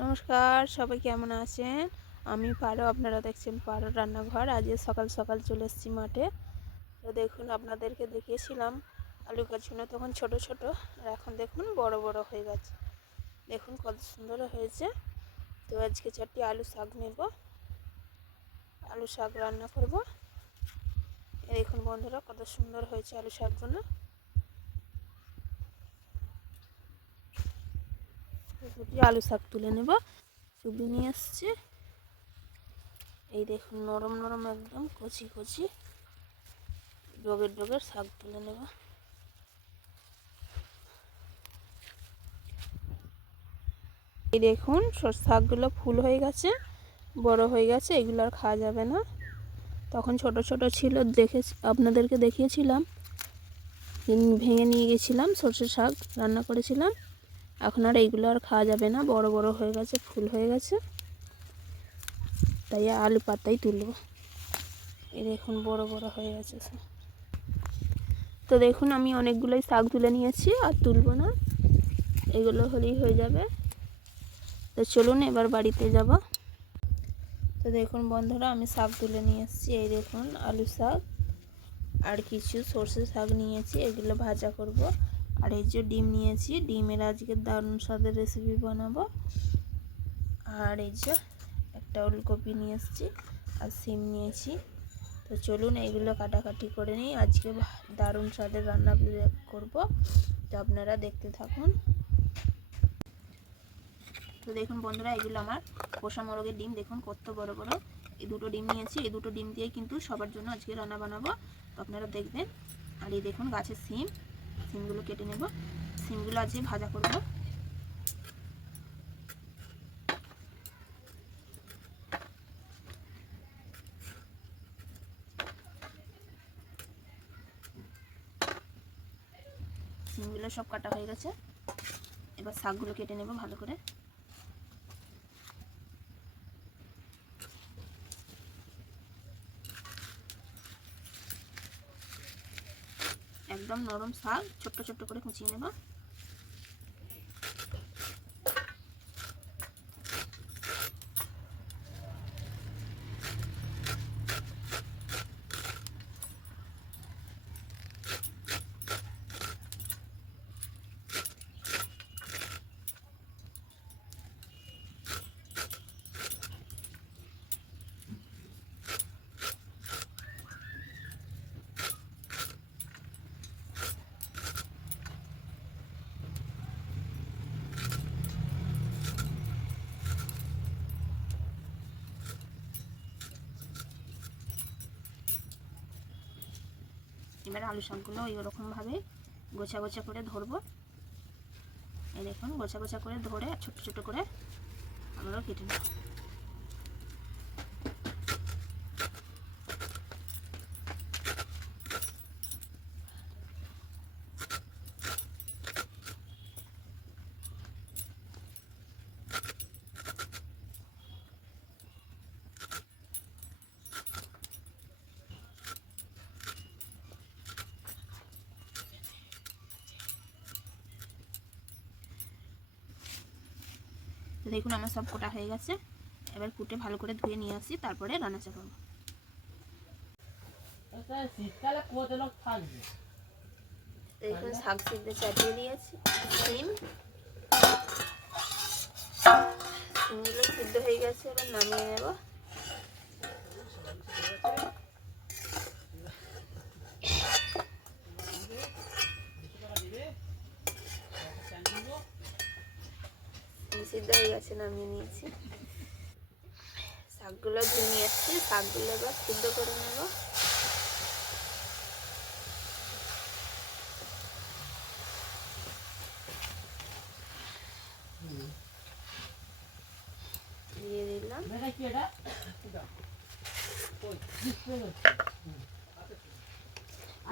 নমস্কার, সবাই কেমন আছেন? আমি পারো, আপনারা দেখছেন পারো রান্নাঘর। আজ সকাল সকাল চলে এসেছি মাঠে। তো দেখুন, আপনাদেরকে দেখিয়েছিলাম আলু গাছগুলো তখন ছোট ছোট, আর এখন দেখুন বড় বড় হয়ে গেছে। দেখুন কত সুন্দর হয়েছে। তো আজকে 4টি আলু শাক নেব, আলু শাক রান্না করব। দেখুন বন্ধুরা, কত সুন্দর হয়েছে আলু শাকগুলো। দুটি আলু শাক তুলে নেব। চুবড়ি নিয়ে এসছি। এই দেখুন নরম নরম একদম কচি কচি ডগের ডগের শাক তুলে নেব। এই দেখুন শাকগুলো ফুল হয়ে গেছে, বড় হয়ে গেছে। এগুলো আর খাওয়া যাবে না। তখন ছোট ছোট ছিল, আপনাদেরকে দেখিয়েছিলাম, ভেঙে নিয়ে গেছিলাম, সর্ষে শাক রান্না করেছিলাম। এখন আর এইগুলো আর খাওয়া যাবে না, বড় বড় হয়ে গেছে, ফুল হয়ে গেছে। তাই আলু পাতাই তুলব। এই দেখুন বড় বড় হয়ে গেছে। তো দেখুন আমি অনেকগুলোই শাক তুলে নিয়েছি, আর তুলব না, এগুলো হলেই হয়ে যাবে। তো চলুন এবার বাড়িতে যাব। তো দেখুন বন্ধুরা, আমি শাক তুলে নিয়ে এসেছি। এই দেখুন আলু শাক আর কিছু সর্ষে শাক নিয়েছি, এগুলো ভাজা করব। আর এই যে ডিম নিয়েছি, ডিমের আজকে দারুণ স্বাদের রেসিপি বানাবো। আর এই যে একটা ওলকপি নিয়ে এসেছি, আর সিম নিয়েছি। তো চলুন এইগুলো কাটাকাটি করে নিই। আজকে দারুণ স্বাদের রান্না করব, তো আপনারা দেখতে থাকুন। তো দেখুন বন্ধুরা, এগুলো আমার পোষা মোরগের ডিম। দেখুন কত বড় বড়। এই দুটো ডিম নিয়েছি, এই দুটো ডিম দিয়ে কিন্তু সবার জন্য আজকে রান্না বানাবো, তো আপনারা দেখবেন। আর এই দেখুন গাছের সিমগুলো কেটে নেব। সিমগুলো আজকে ভাজা করব। সিমগুলো সব কাটা হয়ে গেছে। এবার শাকগুলো কেটে নেব ভালো করে। একদম নরম শাক, ছোট্ট ছোট্ট করে কুচিয়ে নেব। এবার আলু শাকগুলো ওইরকমভাবে গোছা গোছা করে ধরবো। এই দেখুন গোছা গোছা করে ধরে ছোট ছোট করে আমরাও কেটে নেব। দেখুন আমার সব কোটা হয়ে গেছে। এবার কুটে ভালো করে ধুয়ে নিয়ে আসি, তারপরে রান্না চাপাবো। দেখুন শাক সিদ্ধ চাপিয়ে দিয়েছি। সিমগুলো সিদ্ধ হয়ে গেছে, এবার নামিয়ে নেব। সিদ্ধ হয়ে গেছে, নামিয়ে নিয়েছি। শাকগুলো ধুয়ে নিয়ে এসেছি, শাকগুলো এবার সিদ্ধ করে নেব। দিয়ে দিলাম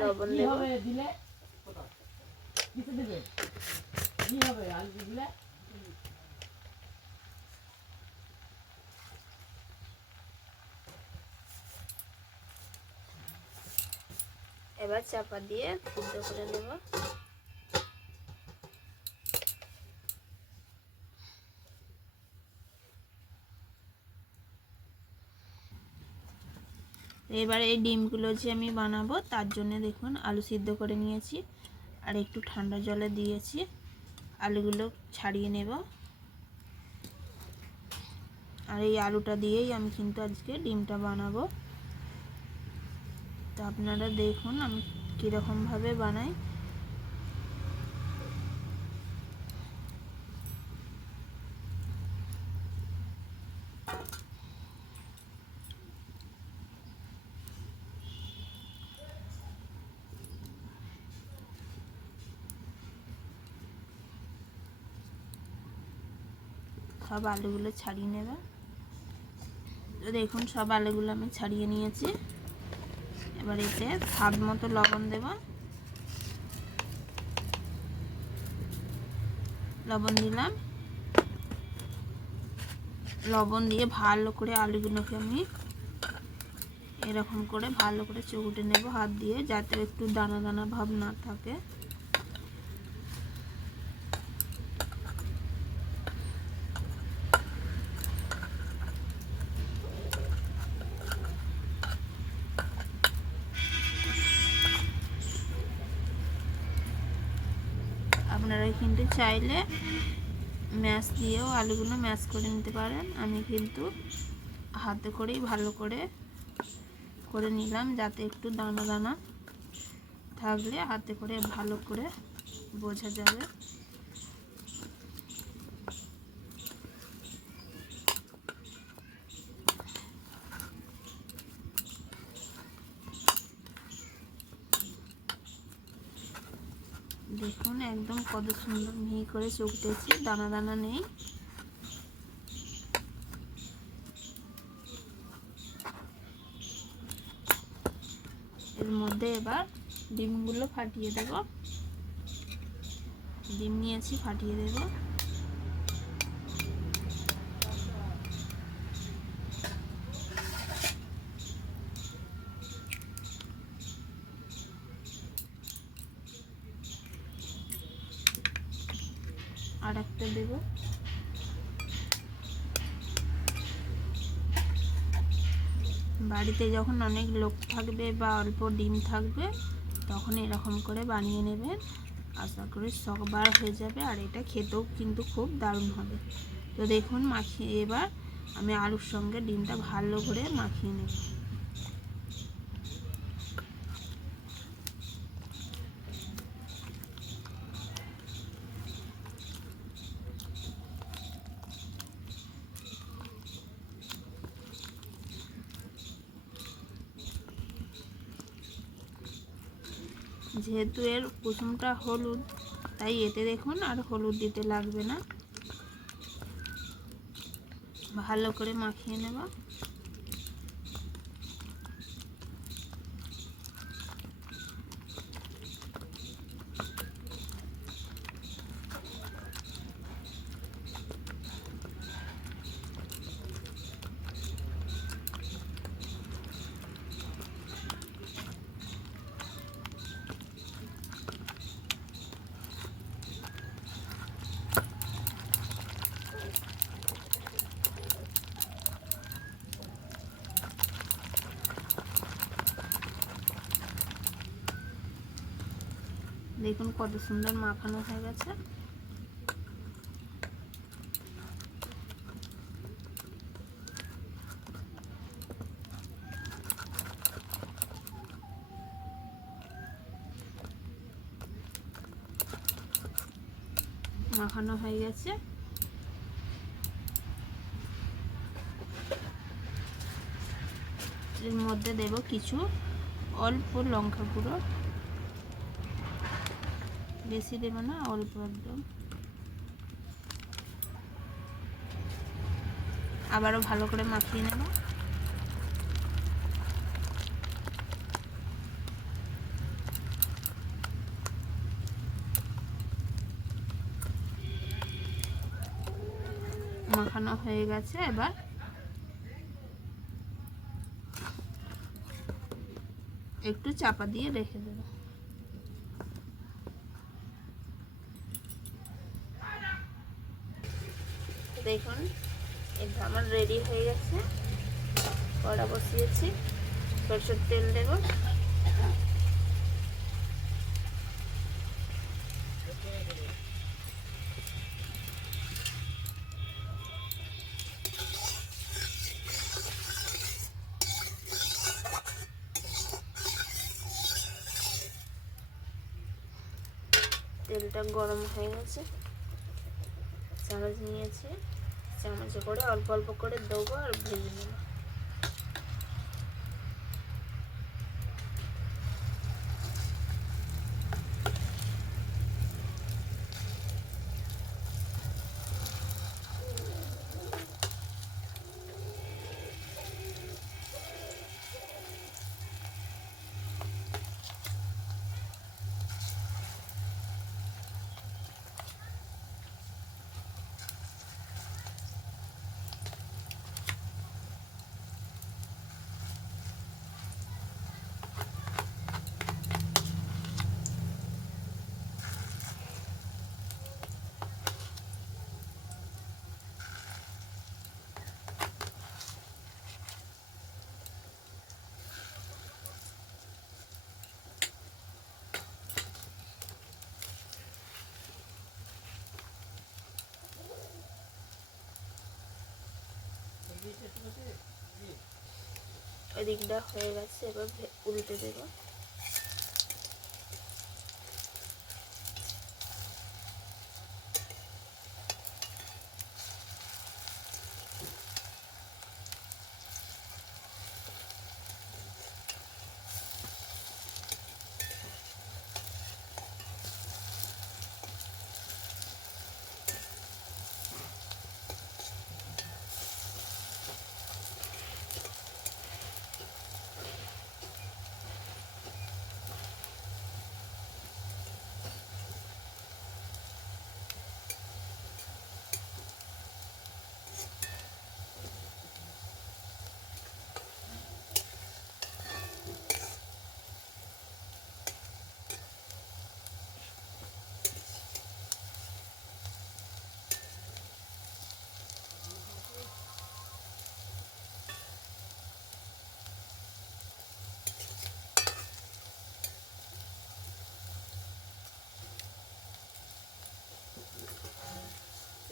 লবণ দেব। এবার চাপা দিয়ে সিদ্ধ করে নেব। এবার এই ডিমগুলো যে আমি বানাবো তার জন্য দেখুন আলু সিদ্ধ করে নিয়েছি আর একটু ঠান্ডা জলে দিয়েছি। আলুগুলো ছাড়িয়ে নেব আর এই আলুটা দিয়েই আমি কিন্তু আজকে ডিমটা বানাবো। তো আপনারা দেখুন আমি কীরকমভাবে বানাই। সব আলুগুলো ছাড়িয়ে নেবে। তো দেখুন সব আলুগুলো আমি ছাড়িয়ে নিয়েছি। এবার এতে স্বাদ মতো লবণ দেব। লবণ দিলাম। লবণ দিয়ে ভালো করে আলুগুলোকে আমি এরকম করে ভালো করে চকুটে নেব হাত দিয়ে, যাতে একটু দানা দানা ভাব না থাকে। আপনারা কিন্তু চাইলে ম্যাশ দিয়েও আলুগুলো ম্যাশ করে নিতে পারেন। আমি কিন্তু হাতে করেই ভালো করে নিলাম, যাতে একটু দানা দানা থাকলে হাতে করে ভালো করে বোঝা যাবে। দেখুন একদম কত সুন্দর মিহি করে চকটেছি, দানা দানা নেই। এর মধ্যে এবার ডিমগুলো ফাটিয়ে দেব। ডিম নিয়েছি, ফাটিয়ে দেব। আর একটা দেব। বাড়িতে যখন অনেক লোক থাকবে বা অল্প ডিম থাকবে তখন এরকম করে বানিয়ে নেবেন, আশা করি সবার হয়ে যাবে। আর এটা খেতেও কিন্তু খুব দারুণ হবে। তো দেখুন মাখিয়ে এবার আমি আলুর সঙ্গে ডিমটা ভালো করে মাখিয়ে নেব। যেহেতু এর কুসুমটা হলুদ, তাই এতে দেখুন আর হলুদ দিতে লাগবে না। ভালো করে মাখিয়ে নেব। দেখুন কত সুন্দর মাখানো হয়ে গেছে। মাখানো হয়ে গেছে। এর মধ্যে দেব কিছু অল্প লঙ্কা গুঁড়ো, বেশি দেব না, অল্প একদম। আবারও ভালো করে মাখিয়ে নেব। মাখানো হয়ে গেছে। এবার একটু চাপা দিয়ে রেখে দেব। দেখুন এটা আমার রেডি হয়ে গেছে। কড়া বসিয়েছি, সরষের তেল দেব, তেলটা গরম হয়ে গেছে, চামচ নিয়েছি, চামচে করে অল্প অল্প করে দেবো আর ভেজে নেব। ওই দিকটা হয়ে গেছে, এবার উল্টে দেবো।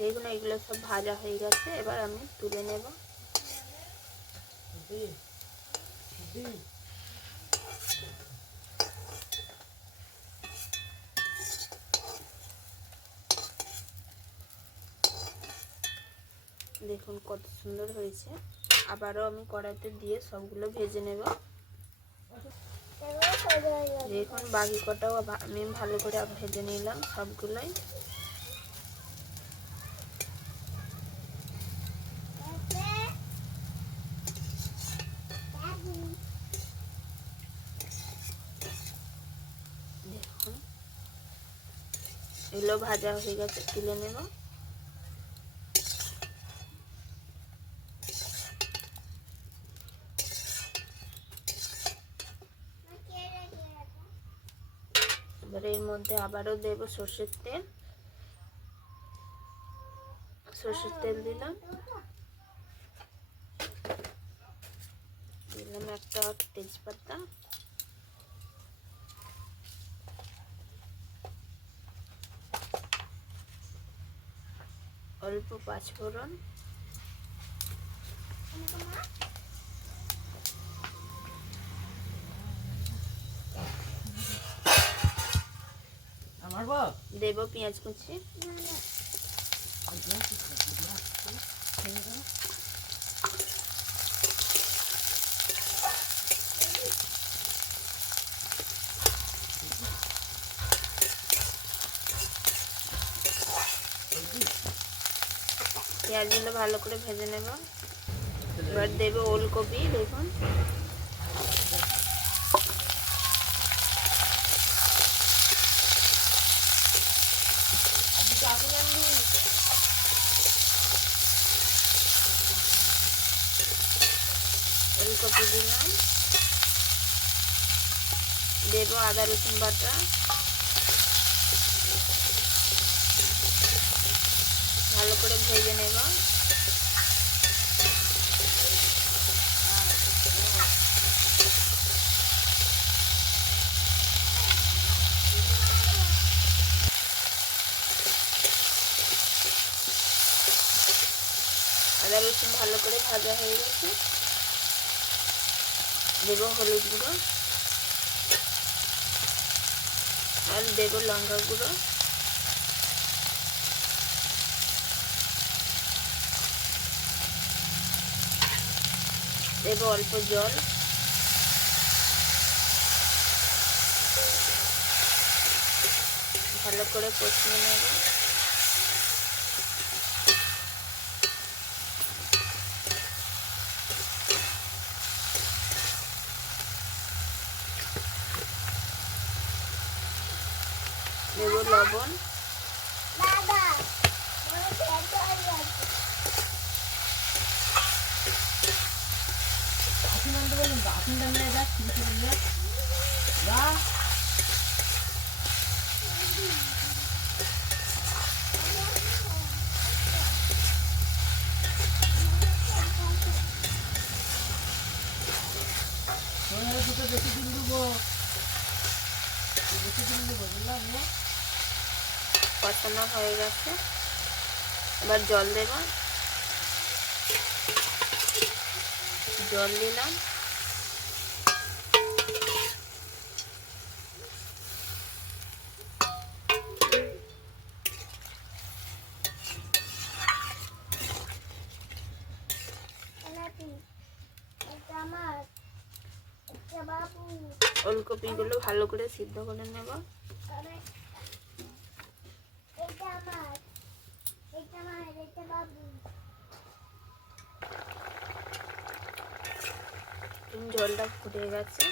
দেখুন এগুলো সব ভাজা হয়ে গেছে, এবার আমি তুলে নেব। দেখুন কত সুন্দর হয়েছে। আবারও আমি কড়াইতে দিয়ে সবগুলো ভেজে নেব। দেখুন বাকি কটাও আমি ভালো করে ভেজে নিলাম সবগুলোই। দেখুন এগুলো ভাজা হয়ে গেছে, তুলে নেব। এবার এর মধ্যে আবারও দেব সর্ষের তেল। সর্ষের তেল দিলাম, একটা তেজপাতা, অল্প পাঁচফোড়ন, দেব পেঁয়াজ কুচি, পেঁয়াজগুলো ভালো করে ভেজে নেব। এবার দেবো ওলকপি। দেখুন ওলকপি দিলাম, দেব আদা রসুন বাটা, ভালো করে ভেজে নেব। আদা রসুন ভালো করে ভাজা হয়ে গেছে। দেব হলুদ গুঁড়ো আর দেব লঙ্কা গুঁড়ো। দেব অল্প জল। ভালো করে কষিয়ে নেব। দেব লবণ। কষানো হয়ে গেছে, এবার জল দেব। জল দিলাম। ওলকপিগুলো ভালো করে সিদ্ধ করে নেব। জলটা ফুটে গেছে,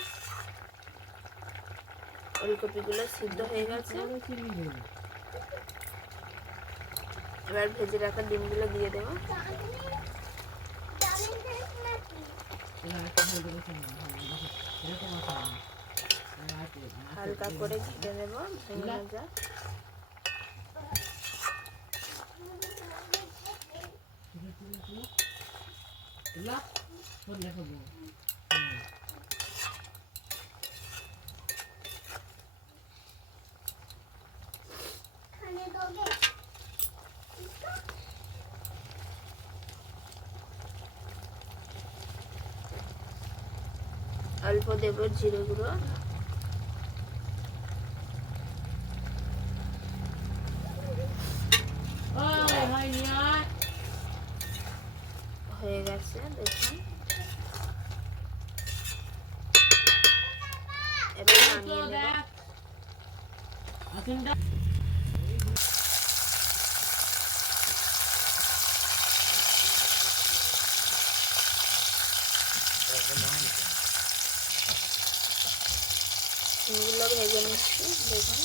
ওলকপিগুলো সিদ্ধ হয়ে গেছে। এবার ভেজে রাখা ডিমগুলো দিয়ে দেবো। হালকা করে ঘেটে নেব, ভেঙে না যায়। অল্প দেব জিরে গুঁড়ো। হয়ে গেছে দেখুন, এবার নামিয়ে নেব। এগুলো ভেজে নিচ্ছি দেখুন।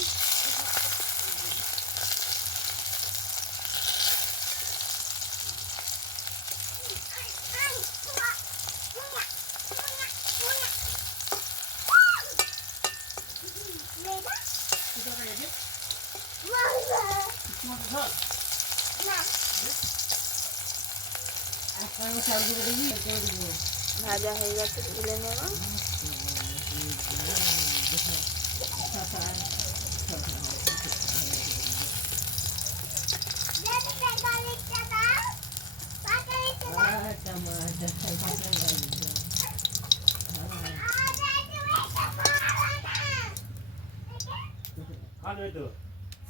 ভাজা হয়ে গেছে, তুলে নেব।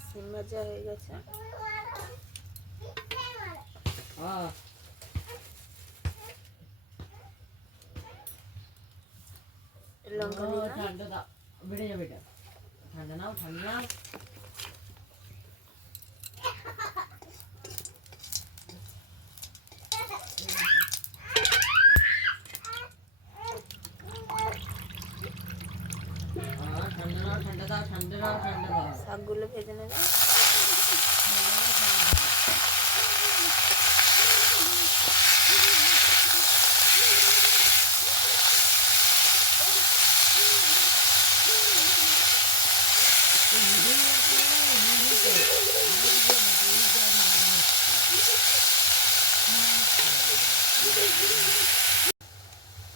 সিম ভাজা হয়ে গেছে। লঙ্কা দিলাম। ঠান্ডা বেড়ে যাবে, এটা ঠান্ডা নাও, ঠান্ডা নাও। ঠান্ডা দাও, ঠান্ডা দাও, ঠান্ডা দাও। শাকগুলো ভেজে নেব।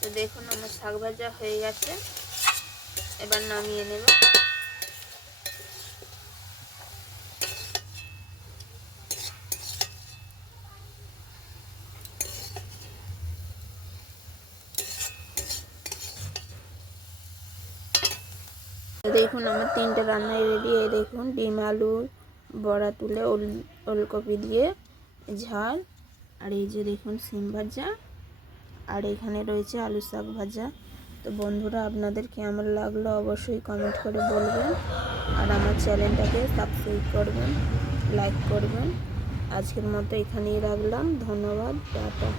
তো দেখুন আমার শাক ভাজা হয়ে গেছে, এবার নামিয়ে নেব। দেখুন আমার 3টে রান্নাই রেডি। এই দেখুন ডিম আলু বড়া তুলে ওলকপি দিয়ে ঝাল, আর এই যে দেখুন সিম ভাজা, আর এখানে রয়েছে আলু শাক ভাজা। তো বন্ধুরা আপনাদের কেমন লাগলো অবশ্যই কমেন্ট করে বলবেন, আর আমার চ্যানেলটাকে সাবস্ক্রাইব করবেন, লাইক করবেন। আজকের মতো এখানেই রাখলাম, ধন্যবাদ, টাটা।